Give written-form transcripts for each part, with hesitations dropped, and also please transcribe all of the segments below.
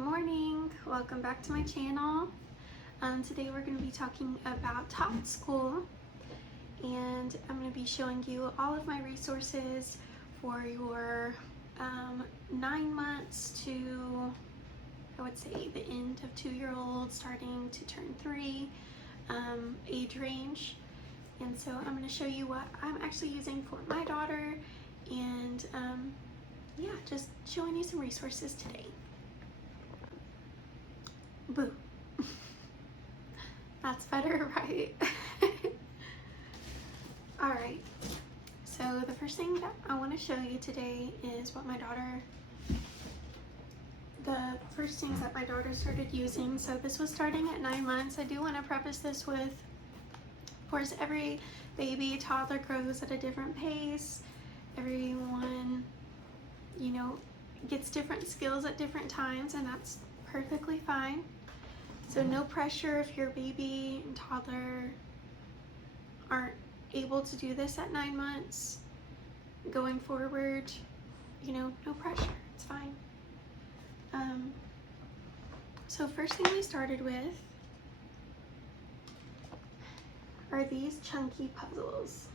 morning, welcome back to my channel. Today we're going to be talking about Tot School, and I'm going to be showing you all of my resources for your 9 months to, I would say, the end of 2-year-old starting to turn 3 age range. And so I'm going to show you what I'm actually using for my daughter, and yeah, just showing you some resources today. Boo. That's better, right? Alright, so the first thing that I want to show you today is what the first things that my daughter started using. So this was starting at 9 months. I do want to preface this with, of course, every baby, toddler grows at a different pace. Everyone, you know, gets different skills at different times, and that's perfectly fine. So no pressure if your baby and toddler aren't able to do this at 9 months. Going forward, you know, no pressure, it's fine. So first thing we started with are these chunky puzzles.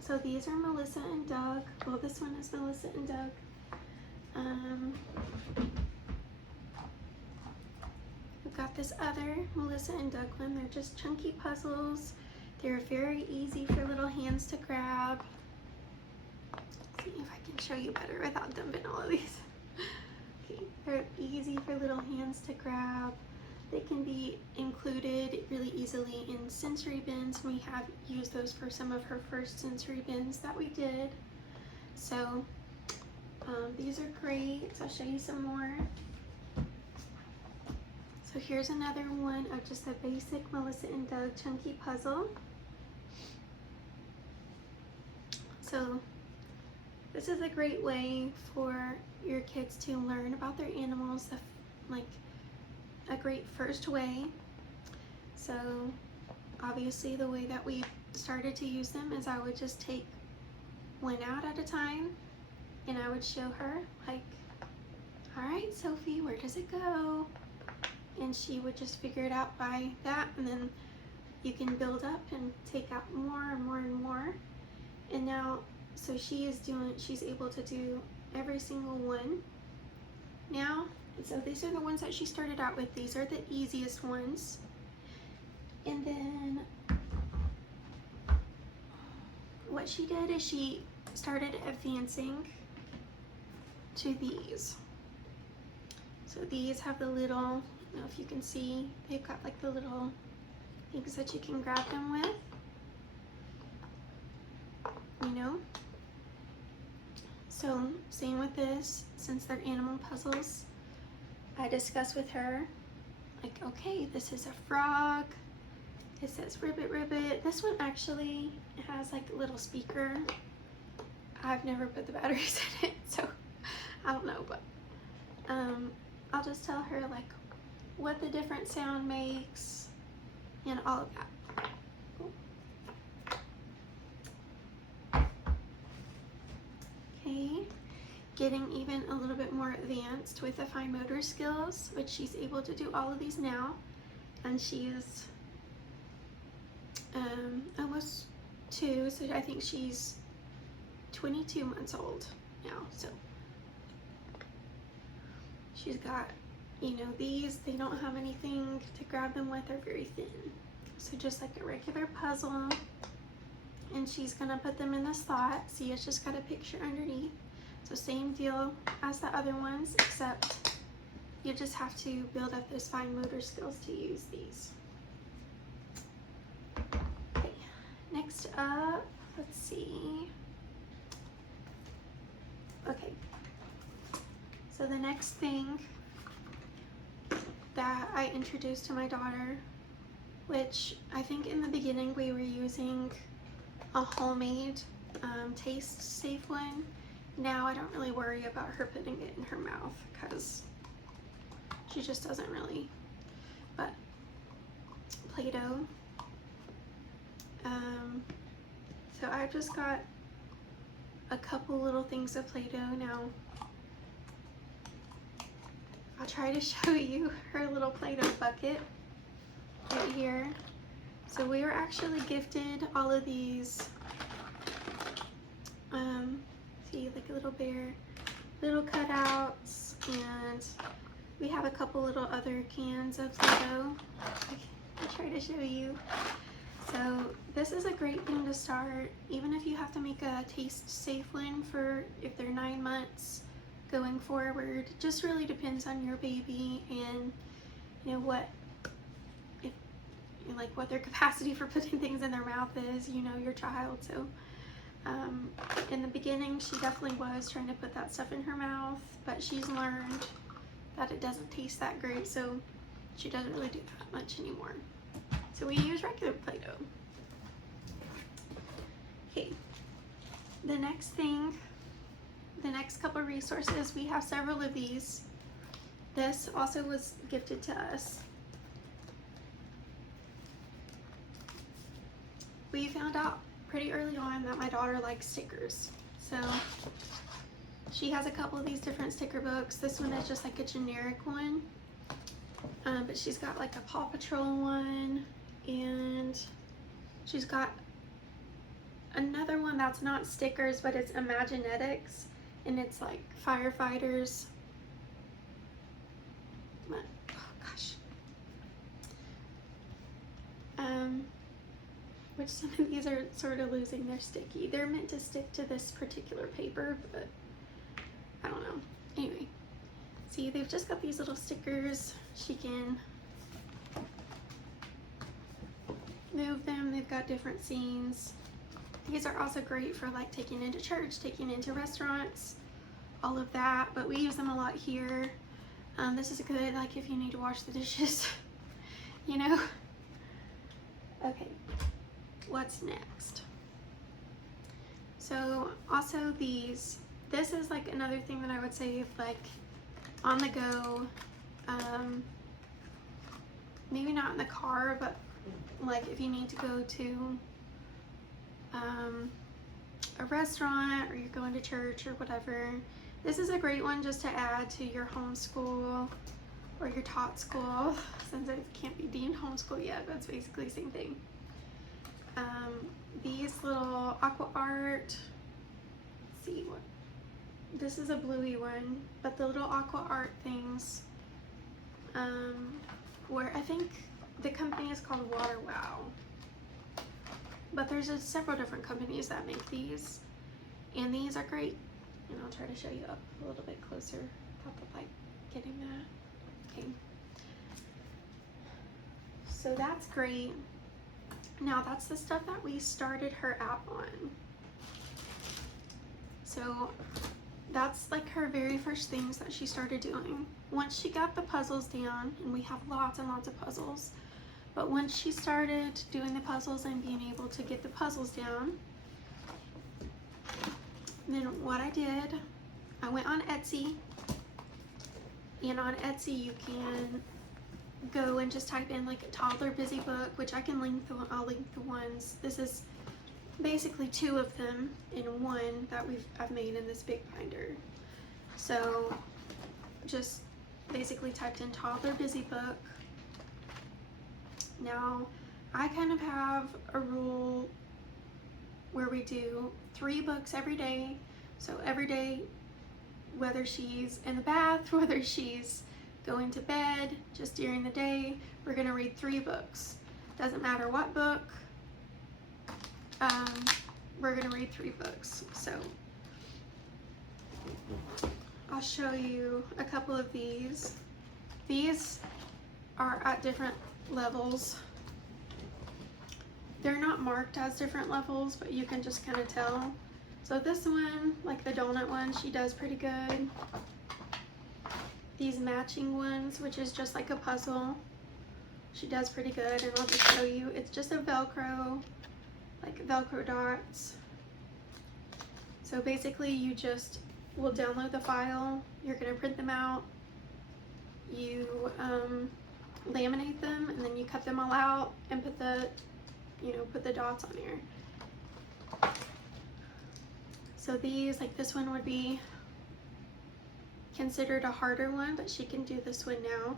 So these are Melissa and Doug. Well, this one is Melissa and Doug. We've got this other Melissa and Doug one. They're just chunky puzzles. They're very easy for little hands to grab. Let's see if I can show you better without dumping all of these. Okay, they're easy for little hands to grab. They can be included really easily in sensory bins. We have used those for some of her first sensory bins that we did. So these are great. So I'll show you some more. So here's another one of just a basic Melissa and Doug chunky puzzle. So this is a great way for your kids to learn about their animals, like a great first way. So obviously the way that we started to use them is I would just take one out at a time, and I would show her, like, all right, Sophie, where does it go? And she would just figure it out by that, and then you can build up and take out more and more and more. And now, so she's able to do every single one now. And so these are the ones that she started out with. These are the easiest ones. And then what she did is she started advancing to these. So these have the little, I don't know if you can see, they've got like the little things that you can grab them with, you know. So same with this, since they're animal puzzles, I discussed with her, like, okay, this is a frog, it says ribbit ribbit. This one actually has like a little speaker. I've never put the batteries in it, so I don't know, but I'll just tell her like what the different sound makes and all of that. Okay, getting even a little bit more advanced with the fine motor skills, which she's able to do all of these now, and she's almost 2, so I think she's 22 months old now. So she's got, you know, these, they don't have anything to grab them with, they're very thin. So just like a regular puzzle, and she's gonna put them in the slot. See, it's just got a picture underneath. So same deal as the other ones, except you just have to build up those fine motor skills to use these. Okay, next up, let's see. Okay, so the next thing that I introduced to my daughter, which I think in the beginning we were using a homemade taste safe one. Now I don't really worry about her putting it in her mouth because she just doesn't really. But Play-Doh. So I've just got a couple little things of Play-Doh now. I'll try to show you her little Play-Doh bucket right here. So we were actually gifted all of these, see, like a little bear, little cutouts, and we have a couple little other cans of Play-Doh. I'll try to show you. So this is a great thing to start, even if you have to make a taste-safe one for if they're 9 months going forward. It just really depends on your baby and you know what their capacity for putting things in their mouth is, you know, your child. So in the beginning she definitely was trying to put that stuff in her mouth, but she's learned that it doesn't taste that great, so she doesn't really do that much anymore. So we use regular Play-Doh. Okay, the next couple resources, we have several of these. This also was gifted to us. We found out pretty early on that my daughter likes stickers. So she has a couple of these different sticker books. This one is just like a generic one. But she's got like a Paw Patrol one, and she's got another one that's not stickers, but it's Imaginetics, and it's like firefighters. Oh gosh. Which some of these are sort of losing their sticky. They're meant to stick to this particular paper, but I don't know. Anyway, see, they've just got these little stickers. She can move them. They've got different scenes. These are also great for like taking into church, taking into restaurants, all of that, but we use them a lot here. This is good like if you need to wash the dishes, you know. Okay, what's next? So also this is like another thing that I would say if like on the go, maybe not in the car, but like if you need to go to a restaurant or you're going to church or whatever, this is a great one just to add to your homeschool or your Tot School, since it can't be deemed homeschool yet, but it's basically the same thing. These little aqua art, let's see what, this is a bluey one, but the little aqua art things, where I think the company is called Water Wow, but there's several different companies that make these, and these are great. And I'll try to show you up a little bit closer without the light getting that. Okay, so that's great. Now that's the stuff that we started her app on. So that's like her very first things that she started doing. Once she got the puzzles down, and we have lots and lots of puzzles, but once she started doing the puzzles and being able to get the puzzles down, then what I did, I went on Etsy, and on Etsy you can go and just type in like a toddler busy book, which I can link I'll link the ones. This is basically 2 of them in one that I've made in this big binder. So just basically typed in toddler busy book. Now I kind of have a rule where we do 3 books every day. So every day, whether she's in the bath, whether she's going to bed, just during the day, we're gonna read 3 books. Doesn't matter what book, we're gonna read 3 books. So I'll show you a couple of these. These are at different levels. They're not marked as different levels, but you can just kind of tell. So this one, like the donut one, she does pretty good. These matching ones, which is just like a puzzle, she does pretty good, and I'll just show you. It's just a Velcro, like Velcro dots. So basically you just will download the file, you're gonna print them out, you laminate them, and then you cut them all out and put the dots on here. So these, like this one would be considered a harder one, but she can do this one now.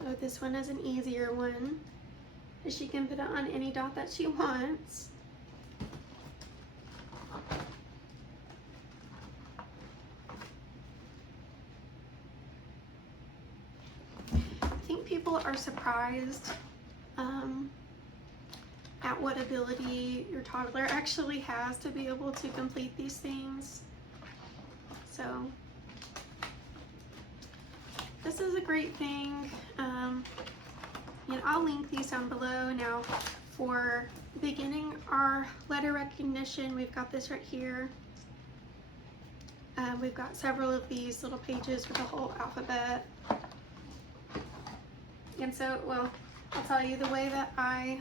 So this one is an easier one. She can put it on any dot that she wants. I think people are surprised at what ability your toddler actually has to be able to complete these things. So this is a great thing. And I'll link these down below. Now for beginning our letter recognition, we've got this right here. We've got several of these little pages with the whole alphabet. And so, well, I'll tell you the way that I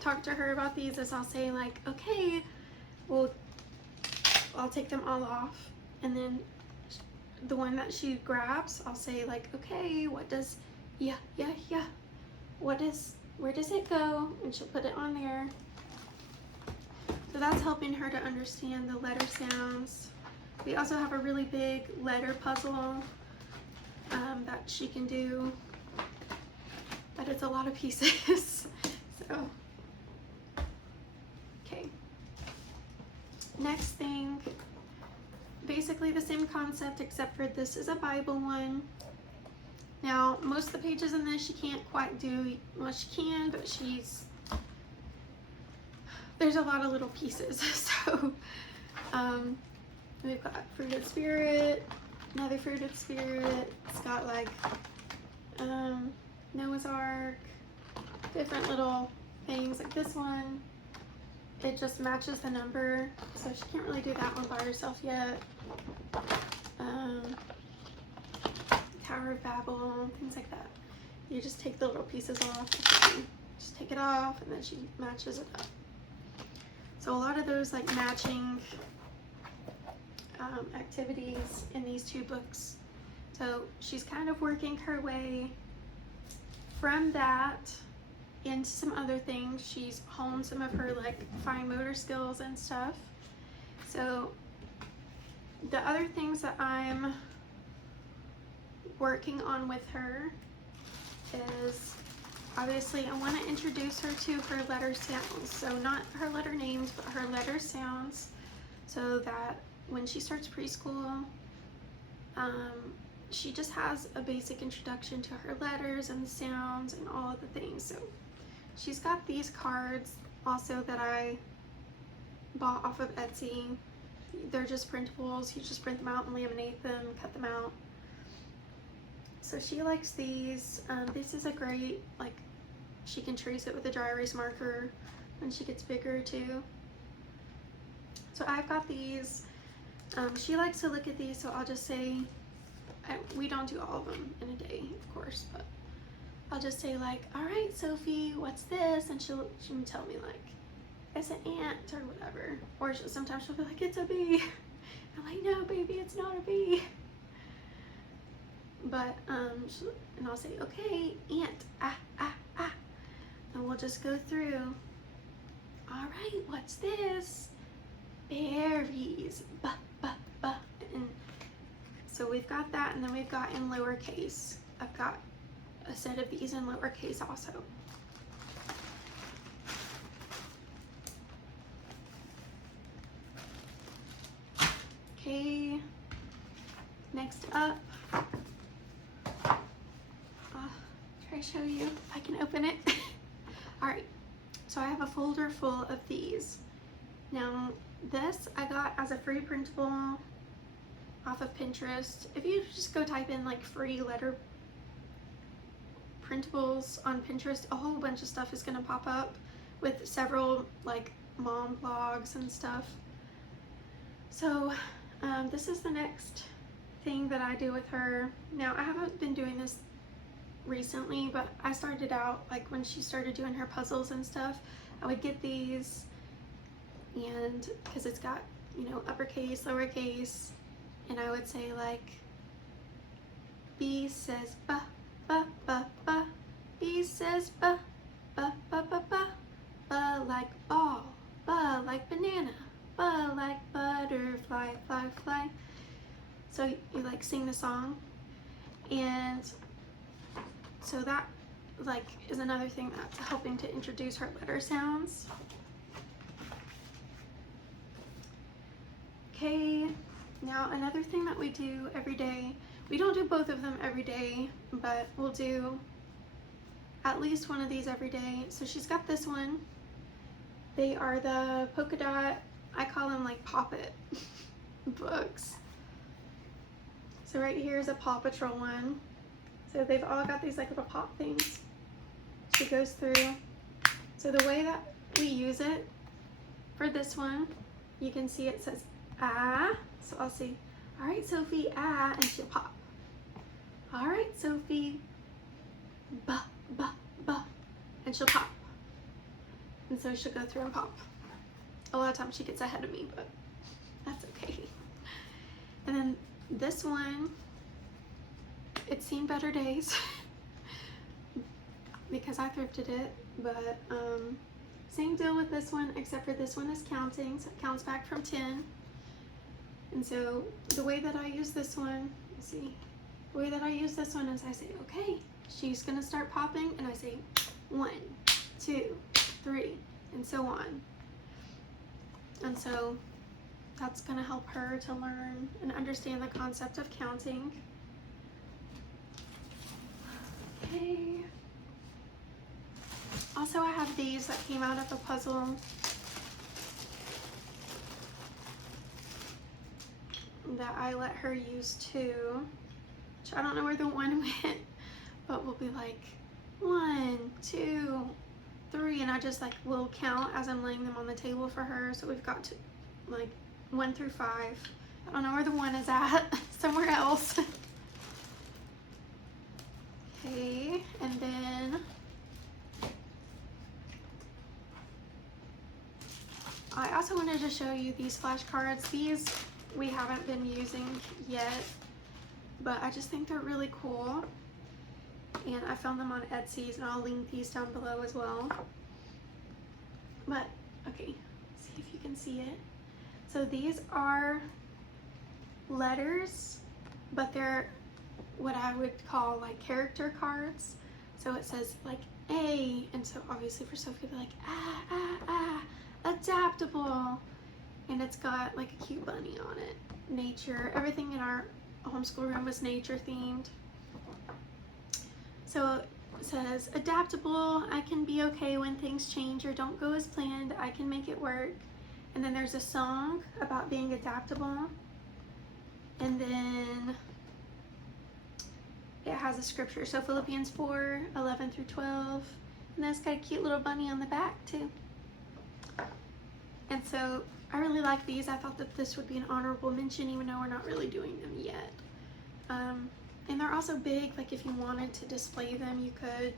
talk to her about these is I'll say like, okay, well, I'll take them all off, and then the one that she grabs, I'll say like, okay, what does, yeah, where does it go? And she'll put it on there. So that's helping her to understand the letter sounds. We also have a really big letter puzzle that she can do, but it's a lot of pieces. So, okay. Next thing, basically the same concept, except for this is a Bible one. Now, most of the pages in this she can't quite do, well, she can, but there's a lot of little pieces. So, we've got fruited spirit, another fruited spirit. It's got like Noah's Ark, different little things. Like this one, it just matches the number, so she can't really do that one by herself yet. Tower of Babel, things like that. You just take the little pieces off, just take it off, and then she matches it up. So a lot of those like matching activities in these two books. So she's kind of working her way from that into some other things. She's honed some of her like fine motor skills and stuff. So the other things that I'm working on with her is, obviously I want to introduce her to her letter sounds. So not her letter names, but her letter sounds, so that when she starts preschool, she just has a basic introduction to her letters and the sounds and all of the things. So she's got these cards also that I bought off of Etsy. They're just printables. You just print them out and laminate them, cut them out. So she likes these. This is a great, like, she can trace it with a dry erase marker when she gets bigger too. So I've got these. She likes to look at these, so I'll just say, we don't do all of them in a day, of course, but I'll just say like, all right, Sophie, what's this? And she'll tell me like, it's an ant or whatever. Or sometimes she'll be like, it's a bee. I'm like, no, baby, it's not a bee. But, and I'll say, okay, ant, and we'll just go through. All right, what's this? Berries, and so we've got that, and then we've got in lowercase. I've got a set of these in lowercase also. Okay, next up, try to show you if I can open it. All right, so I have a folder full of these. Now, this I got as a free printable off of Pinterest. If you just go type in like free letter printables on Pinterest, a whole bunch of stuff is gonna pop up with several like mom blogs and stuff. So this is the next thing that I do with her. Now, I haven't been doing this recently, but I started out like when she started doing her puzzles and stuff, I would get these, and because it's got, you know, uppercase, lowercase, and I would say like, B says ba, ba, ba, ba, B says ba, ba, ba, ba, ba, B like ball, B like banana, B like butterfly, fly, fly. So you like sing the song, and so that like is another thing that's helping to introduce her letter sounds. Okay, now another thing that we do every day, we don't do both of them every day, but we'll do at least one of these every day. So she's got this one. They are the polka dot, I call them like Pop-It books. So right here is a Paw Patrol one. So they've all got these like little pop things. She goes through. So the way that we use it for this one, you can see it says ah. So I'll say, all right, Sophie, ah, and she'll pop. All right, Sophie, ba, ba, ba, and she'll pop. And so she'll go through and pop. A lot of times she gets ahead of me, but that's okay. And then this one, it's seen better days because I thrifted it, but same deal with this one, except for this one is counting, so it counts back from 10. And so the way that I use this one, let's see, the way that I use this one is I say, okay, she's gonna start popping, and I say 1, 2, 3, and so on. And so that's gonna help her to learn and understand the concept of counting. Okay. Also, I have these that came out of a puzzle that I let her use too. Which I don't know where the one went, but we'll be like 1, 2, 3, and I just like will count as I'm laying them on the table for her. So we've got to like 1 through 5. I don't know where the 1 is at, somewhere else. Okay, and then I also wanted to show you these flashcards. These we haven't been using yet, but I just think they're really cool. And I found them on Etsy, and I'll link these down below as well. But, okay, see if you can see it. So these are letters, but they're what I would call like character cards. So it says like A, and so obviously for Sophie it'd be like ah, ah, ah, adaptable. And it's got like a cute bunny on it. Nature, everything in our homeschool room was nature themed. So it says adaptable, I can be okay when things change or don't go as planned, I can make it work. And then there's a song about being adaptable. And then it has a scripture, so Philippians 4, 11 through 12. And that's got a cute little bunny on the back too. And so I really like these. I thought that this would be an honorable mention, even though we're not really doing them yet. And they're also big, like if you wanted to display them, you could.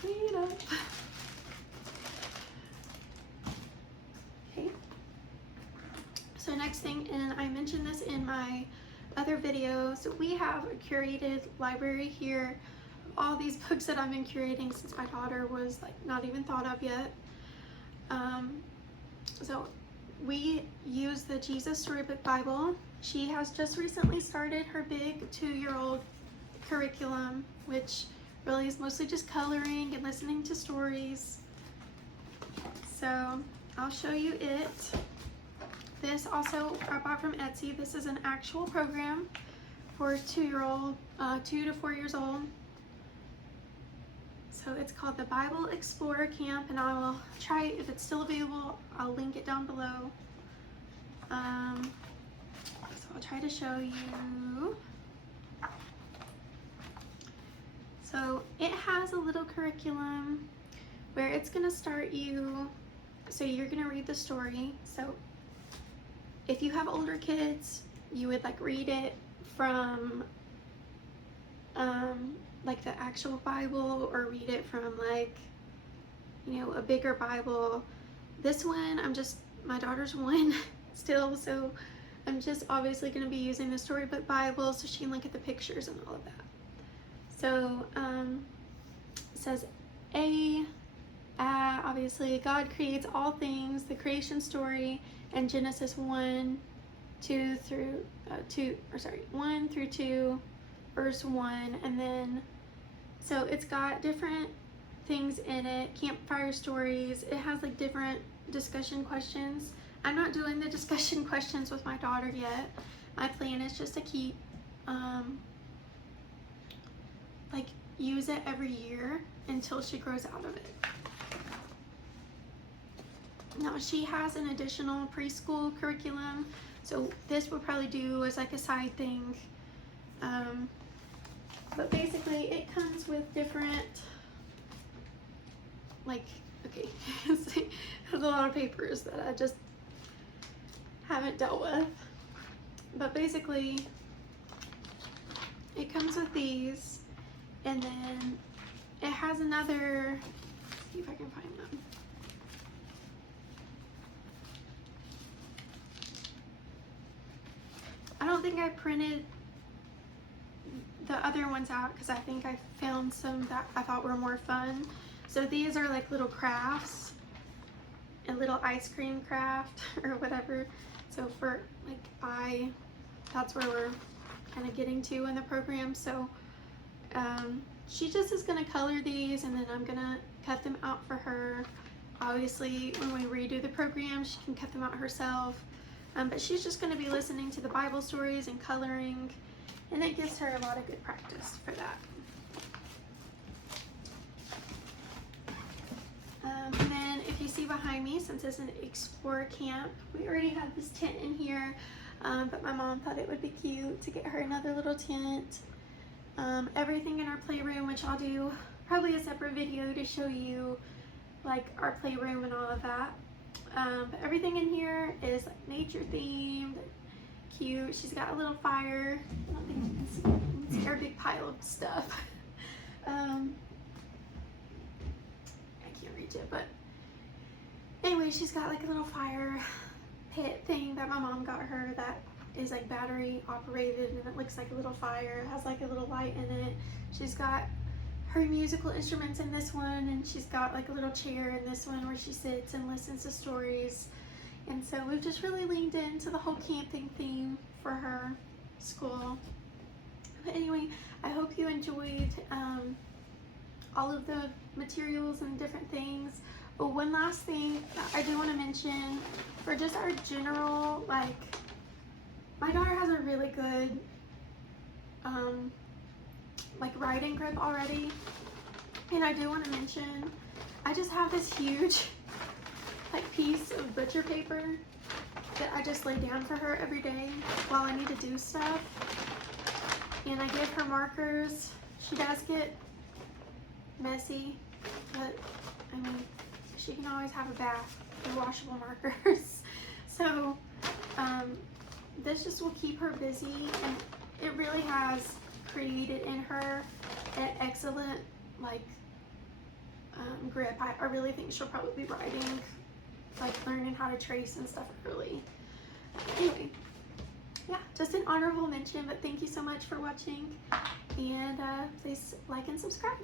Clean it up. Okay. So next thing, and I mentioned this in my other videos, we have a curated library here. All these books that I've been curating since my daughter was like not even thought of yet. So we use the Jesus Storybook Bible. She has just recently started her big 2-year-old curriculum, which really is mostly just coloring and listening to stories. So I'll show you it. This also I bought from Etsy. This is an actual program for 2-year-old, 2 to 4 years old. So it's called the Bible Explorer Camp, and I will try, if it's still available, I'll link it down below. So I'll try to show you. So it has a little curriculum where it's going to start you, so you're going to read the story. So if you have older kids, you would like read it from like the actual Bible, or read it from like, you know, a bigger Bible. This one, my daughter's 1 still, so I'm just obviously going to be using the Storybook Bible so she can look at the pictures and all of that. So it says obviously God creates all things, the creation story, and Genesis 1 through 2, verse 1, and then so it's got different things in it, campfire stories. It has like different discussion questions. I'm not doing the discussion questions with my daughter yet. My plan is just to keep like use it every year until she grows out of it. Now she has an additional preschool curriculum, so this we'll probably do as like a side thing. But basically it comes with different, like, okay, there's a lot of papers that I just haven't dealt with. But basically it comes with these, and then it has another, let's see if I can find them. I don't think I printed the other ones out because I think I found some that I thought were more fun. So these are like little crafts, a little ice cream craft or whatever. So for like that's where we're kind of getting to in the program. So she just is gonna color these, and then I'm gonna cut them out for her. Obviously when we redo the program she can cut them out herself, but she's just gonna be listening to the Bible stories and coloring, and it gives her a lot of good practice for that. And then if you see behind me, since it's an Explorer camp, we already have this tent in here, but my mom thought it would be cute to get her another little tent. Everything in our playroom, which I'll do probably a separate video to show you like our playroom and all of that. But everything in here is like nature themed, cute. She's got a little fire. I don't think you can see it. You can see our big pile of stuff. I can't reach it, but anyway, she's got like a little fire pit thing that my mom got her that is like battery operated, and it looks like a little fire. It has like a little light in it. She's got her musical instruments in this one, and she's got like a little chair in this one where she sits and listens to stories. And so we've just really leaned into the whole camping theme for her school. But anyway, I hope you enjoyed all of the materials and different things. But one last thing that I do want to mention for just our general, like, my daughter has a really good like writing grip already, and I do want to mention I just have this huge like piece of butcher paper that I just lay down for her every day while I need to do stuff, and I give her markers. She does get messy, but I mean she can always have a bath with washable markers. So this just will keep her busy, and it really has created in her an excellent like grip. I really think she'll probably be writing, like learning how to trace and stuff early. Anyway, yeah, just an honorable mention, but thank you so much for watching, and please like and subscribe.